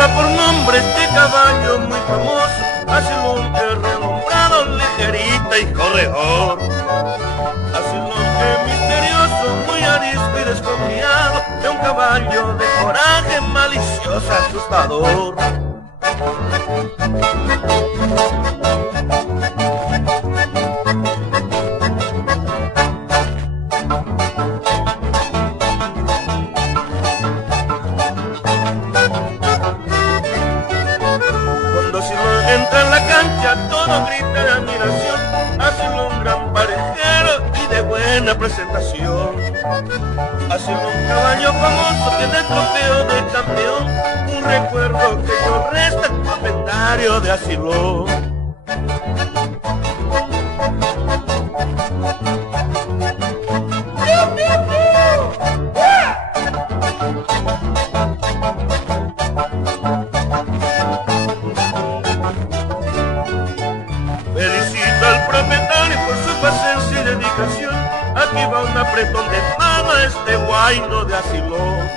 lleva por nombre este caballo muy famoso, Asilón que es renombrado, ligerita y corredor. Asilón que es misterioso, muy arisco y desconfiado, de un caballo de coraje, malicioso, asustador. Entra en la cancha, todo grita de admiración, Asilón un gran parejero y de buena presentación. Asilón un caballo famoso que de trofeo de campeón, un recuerdo que yo resta el comentario de Asilón. Felicito al propietario por su paciencia y dedicación. Aquí va un apretón de mano a este guayno de Asilón.